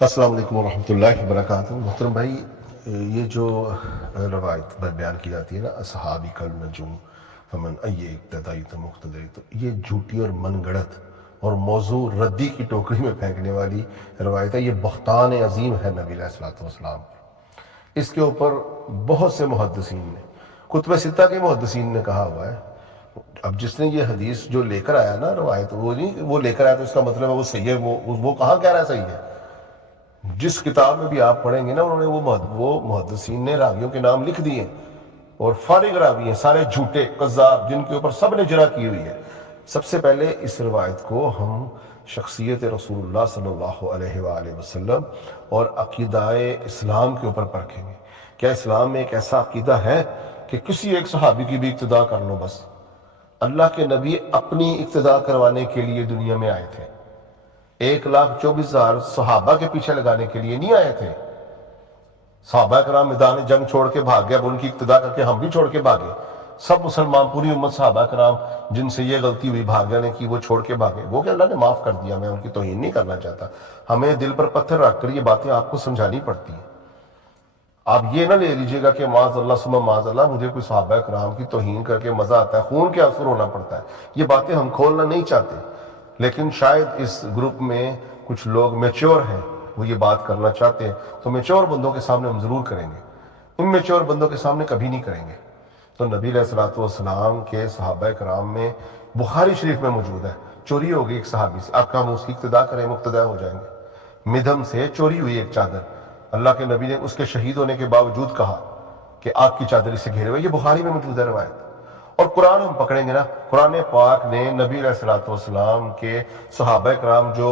السلام علیکم ورحمۃ اللہ وبرکاتہ۔ محترم بھائی، یہ جو روایت بیان کی جاتی ہے نا، اصحابی کل نجوم فمن ای اقتدائی تو مقتدی، تو یہ جھوٹی اور من گڑت اور موضوع ردی کی ٹوکری میں پھینکنے والی روایت ہے۔ یہ بہتان عظیم ہے نبی علیہ الصلوۃ والسلام پر۔ اس کے اوپر بہت سے محدثین نے، کتب ستہ کے محدثین نے کہا ہوا ہے۔ اب جس نے یہ حدیث جو لے کر آیا نا روایت، وہ نہیں وہ لے کر آیا تو اس کا مطلب ہے وہ صحیح ہے، وہ کہاں کہہ رہا ہے صحیح ہے؟ جس کتاب میں بھی آپ پڑھیں گے نا، انہوں نے وہ محدثین نے راویوں کے نام لکھ دیے اور فارغ راوی ہیں، سارے جھوٹے قذاب، جن کے اوپر سب نے جرح کی ہوئی ہے۔ سب سے پہلے اس روایت کو ہم شخصیت رسول اللہ صلی اللہ علیہ وآلہ وسلم اور عقیدہ اسلام کے اوپر پرکھیں گے۔ کیا اسلام میں ایک ایسا عقیدہ ہے کہ کسی ایک صحابی کی بھی اقتداء کر لو بس؟ اللہ کے نبی اپنی اقتداء کروانے کے لیے دنیا میں آئے تھے، 1,24,000 صحابہ کے پیچھے لگانے کے لیے نہیں آئے تھے۔ صحابہ کرام میدان جنگ چھوڑ کے بھاگ گئے، اب ان کی اقتداء کر کے ہم بھی چھوڑ کے بھاگے۔ سب مسلمان، پوری امت صحابہ کرام جن سے یہ غلطی ہوئی بھاگ جانے کی، وہ چھوڑ کے بھاگے، وہ کہ اللہ نے معاف کر دیا، میں ان کی توہین نہیں کرنا چاہتا۔ ہمیں دل پر پتھر رکھ کر یہ باتیں آپ کو سمجھانی پڑتی ہیں۔ آپ یہ نہ لے لیجئے گا کہ معاذ اللہ ثم معاذ اللہ، مجھے کوئی صحابہ کرام کی توہین کر کے مزہ آتا ہے، خون کے آنسو رونا پڑتا ہے۔ یہ باتیں ہم کھولنا نہیں چاہتے، لیکن شاید اس گروپ میں کچھ لوگ میچور ہیں، وہ یہ بات کرنا چاہتے ہیں، تو میچور بندوں کے سامنے ہم ضرور کریں گے، ان میچور بندوں کے سامنے کبھی نہیں کریں گے۔ تو نبی علیہ الصلوۃ والسلام کے صحابہ کرام میں بخاری شریف میں موجود ہے، چوری ہو گئی ایک صحابی سے، اب ہم اس کی اقتداء کریں، مقتدی ہو جائیں گے؟ مدھم سے چوری ہوئی ایک چادر، اللہ کے نبی نے اس کے شہید ہونے کے باوجود کہا کہ آگ کی چادر اسے گھیرے ہوئے، یہ بخاری میں موجود ہے روایت۔ اور قرآن ہم پکڑیں گے نا، قرآن پاک نے نبی علیہ الصلوۃ والسلام کے صحابہ کرام جو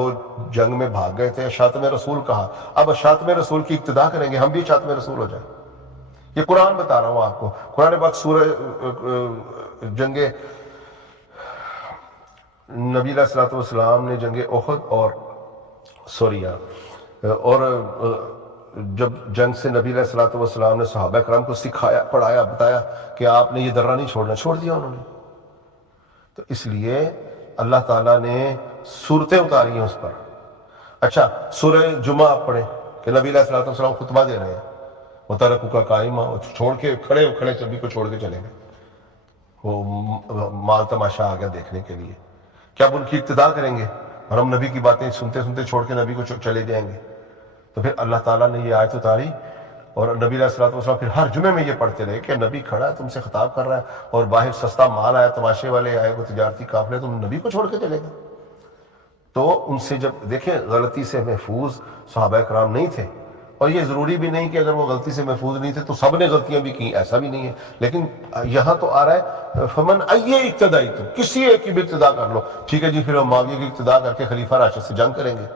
جنگ میں بھاگ گئے تھے، اشاعتم رسول کہا۔ اب اشاعتم رسول کی اقتداء کریں گے، ہم بھی اشاعتم رسول ہو جائیں۔ یہ قرآن بتا رہا ہوں آپ کو، قرآن پاک سورہ جنگ نبی علیہ الصلوۃ والسلام نے جنگ احد اور اور جب جنگ سے نبی علیہ الصلوۃ والسلام نے صحابہ کرام کو سکھایا، پڑھایا، بتایا کہ آپ نے یہ درہ نہیں چھوڑنا، چھوڑ دیا انہوں نے۔ تو اس لیے اللہ تعالیٰ نے صورتیں اتاری ہیں اس پر۔ اچھا، سورہ جمعہ آپ پڑھیں کہ نبی علیہ الصلوۃ والسلام خطبہ دے رہے ہیں، وَتَرَكُوكَ قَائِمًا، چھوڑ کے کھڑے سبھی کو چھوڑ کے چلیں گے، وہ مال تماشا آ گیا دیکھنے کے لیے۔ کیا اب ان کی اقتداء کریں گے اور ہم نبی کی باتیں سنتے سنتے چھوڑ کے نبی کو چلے جائیں گے؟ تو پھر اللہ تعالیٰ نے یہ آیت اتاری، اور نبی علیہ الصلوۃ والسلام پھر ہر جمعے میں یہ پڑھتے رہے کہ نبی کھڑا ہے، تم سے خطاب کر رہا ہے، اور باہر سستا مال آیا، تماشے والے آئے، وہ تجارتی قافلے، تم نبی کو چھوڑ کے چلے گئے۔ تو ان سے جب دیکھیں، غلطی سے محفوظ صحابہ کرام نہیں تھے، اور یہ ضروری بھی نہیں کہ اگر وہ غلطی سے محفوظ نہیں تھے تو سب نے غلطیاں بھی کی، ایسا بھی نہیں ہے، لیکن یہاں تو آ رہا ہے فمن ای اقتدائی، تو کسی ایک کی بھی اقتداء کر لو، ٹھیک ہے جی، پھر ہم معاویہ کی اقتداء کر کے خلیفہ راشد سے جنگ کریں گے،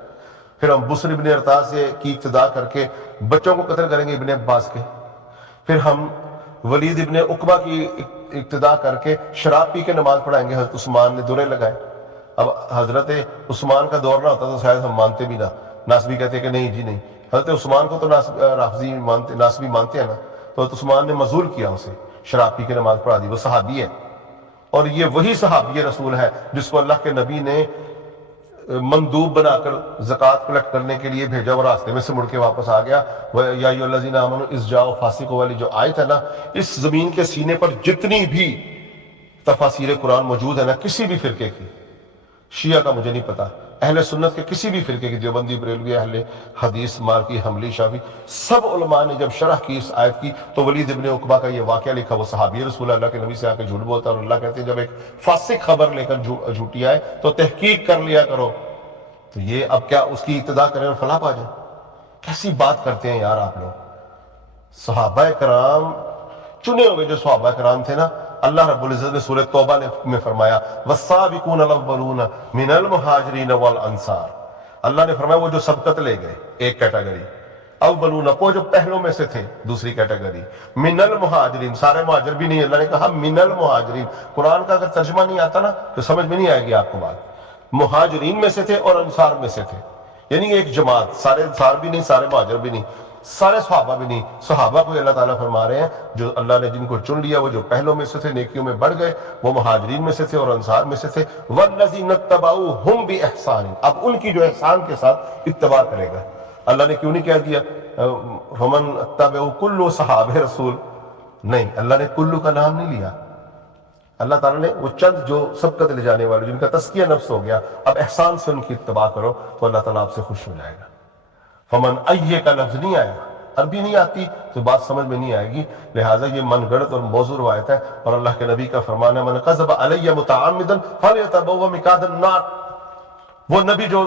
پھر ہم بصر ابن ارطاء کی اقتداء کر کے بچوں کو قتل کریں گے ابن عباس کے، پھر ہم ولید ابن عقبہ کی اقتداء کر کے شراب پی کے نماز پڑھائیں گے، حضرت عثمان نے درے لگائے۔ اب حضرت عثمان کا دور نہ ہوتا تو شاید ہم مانتے بھی نہ، ناصبی کہتے ہیں کہ نہیں جی نہیں، حضرت عثمان کو تو رافضی مانتے، ناصبی مانتے ہیں نا، تو حضرت عثمان نے مذول کیا اسے، شراب پی کے نماز پڑھا دی، وہ صحابی ہے، اور یہ وہی صحابی رسول ہے جس کو اللہ کے نبی نے مندوب بنا کر زکوٰۃ کلیکٹ کرنے کے لیے بھیجا، اور راستے میں سے مڑ کے واپس آ گیا۔ یا ایھا الذین آمنوا اذ جاءوا فاسقون والی جو آیت ہے نا، اس زمین کے سینے پر جتنی بھی تفاسیر قرآن موجود ہے نا، کسی بھی فرقے کی، شیعہ کا مجھے نہیں پتا، اہل سنت کے کسی بھی فرقے کی، دیوبندی، بریلوی، اہل حدیث، مالکی، حنبلی، شافعی، سب علماء نے جب شرح کی اس آیت کی تو ولید ابن عقبہ کا یہ واقعہ لکھا، وہ صحابی رسول اللہ کے نبی سے آ کے جھوٹ بولتا، اور اللہ کہتے ہیں جب ایک فاسق خبر لے کر جھوٹی آئے تو تحقیق کر لیا کرو۔ تو یہ اب کیا اس کی اقتداء کریں اور فلاح پا جائیں؟ کیسی بات کرتے ہیں یار آپ لوگ۔ صحابہ کرام، چنے ہوئے جو صحابہ کرام تھے نا، اللہ رب العزت نے سورہ توبہ میں فرمایا والسابقون الاولون من المہاجرین والانصار، اللہ نے فرمایا وہ جو سبقت لے گئے، ایک کیٹیگری، اولون وہ جو پہلوں میں سے تھے، دوسری کیٹیگری، من المہاجرین، سارے مہاجر بھی نہیں، اللہ نے کہا من المہاجرین۔ قرآن کا اگر ترجمہ نہیں آتا نا تو سمجھ میں نہیں آئے گی آپ کو بات، مہاجرین میں سے تھے اور انصار میں سے تھے، یعنی ایک جماعت، سارے انصار بھی نہیں، سارے مہاجر بھی نہیں، سارے صحابہ بھی نہیں۔ صحابہ کو اللہ تعالیٰ فرما رہے ہیں جو اللہ نے جن کو چن لیا، وہ جو پہلوں میں سے تھے، نیکیوں میں بڑھ گئے، وہ مہاجرین میں سے تھے اور انصار میں سے تھے۔ والذین اتبعوہم باحسان، اب ان کی جو احسان کے ساتھ اتباع کرے گا، اللہ نے کیوں نہیں کہہ دیا فمن تبع کل صحاب رسول؟ نہیں، اللہ نے کلو کا نام نہیں لیا. اللہ تعالیٰ نے وہ چند جو سبقت لے جانے والے، جن کا تزکیہ نفس ہو گیا، اب احسان سے ان کی اتباع کرو تو اللہ تعالیٰ آپ سے خوش ہو جائے گا. فمن ایہ کا لفظ نہیں آیا، عربی نہیں آتی تو بات سمجھ میں نہیں آئے گی، لہٰذا یہ من گڑت اور موضوع روایت ہے. اور اللہ کے نبی کا فرمان ہے من کذب علی متعمدا فلیتبوأ مقعد النار. وہ نبی جو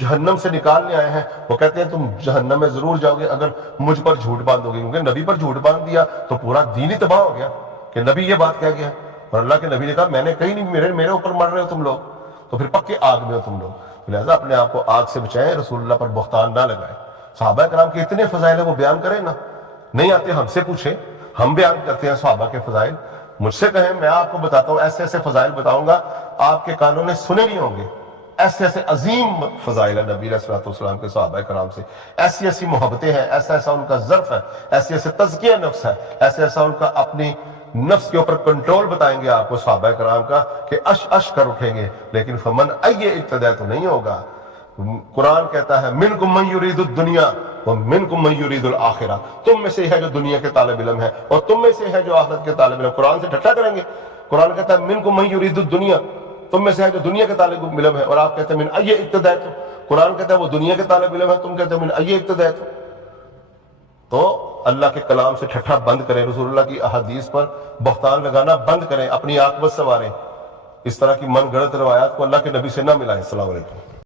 جہنم سے نکالنے آئے ہیں وہ کہتے ہیں تم جہنم میں ضرور جاؤ گے اگر مجھ پر جھوٹ باندھو گے، کیونکہ نبی پر جھوٹ باندھ دیا تو پورا دین ہی تباہ ہو گیا کہ نبی یہ بات کہہ گیا. اور اللہ کے نبی نے کہا میں نے کہیں نہیں، میرے اوپر مر رہے ہو تم لوگ، تو پھر پکے آگ میں ہو تم لوگ. لہٰذا اپنے آپ کو آگ سے بچائیں، رسول اللہ پر بہتان نہ لگائیں. صحابہ کرام کے اتنے فضائل ہیں وہ بیان کریں نا، نہیں آتے ہم سے پوچھیں، ہم بیان کرتے ہیں صحابہ کے فضائل. مجھ سے کہیں میں آپ کو بتاتا ہوں، ایسے ایسے فضائل بتاؤں گا آپ کے کانوں نے سنے نہیں ہوں گے. ایسے ایسے عظیم فضائل ہے نبی علیہ الصلوۃ والسلام کے صحابہ کرام سے، ایسی ایسی محبتیں ہیں، ایسا ایسا ان کا ظرف ہے، ایسے ایسے تزکیہ نفس ہے، ایسے ایسا ان کا اپنی نفس کے اوپر کنٹرول بتائیں گے آپ کو صحابہ کرام کا کہ اش اش کر اٹھیں گے. لیکن فمن ای ابتدا تو نہیں ہوگا. قرآن کہتا ہے منکم من یرید الدنیا ومنکم من یرید الآخرہ، تم میں سے ہے جو دنیا کے طالب علم ہے اور تم میں سے ہے جو آخرت کے طالب علم. قرآن سے ٹھٹا کریں گے. قرآن کہتا ہے منکم من یرید الدنیا، تم میں سے ہے جو دنیا کے طالب علم ہے، اور آپ کہتے ہیں من ای ابتدا تو. قرآن کہتا ہے وہ دنیا کے طالب علم ہے، تم کہتے ہیں من ای ابتدا تو اللہ کے کلام سے ٹھٹھا بند کریں، رسول اللہ کی احادیث پر بہتان لگانا بند کریں، اپنی عاقبت سنواریں. اس طرح کی من گڑت روایات کو اللہ کے نبی سے نہ ملائیں. السلام علیکم.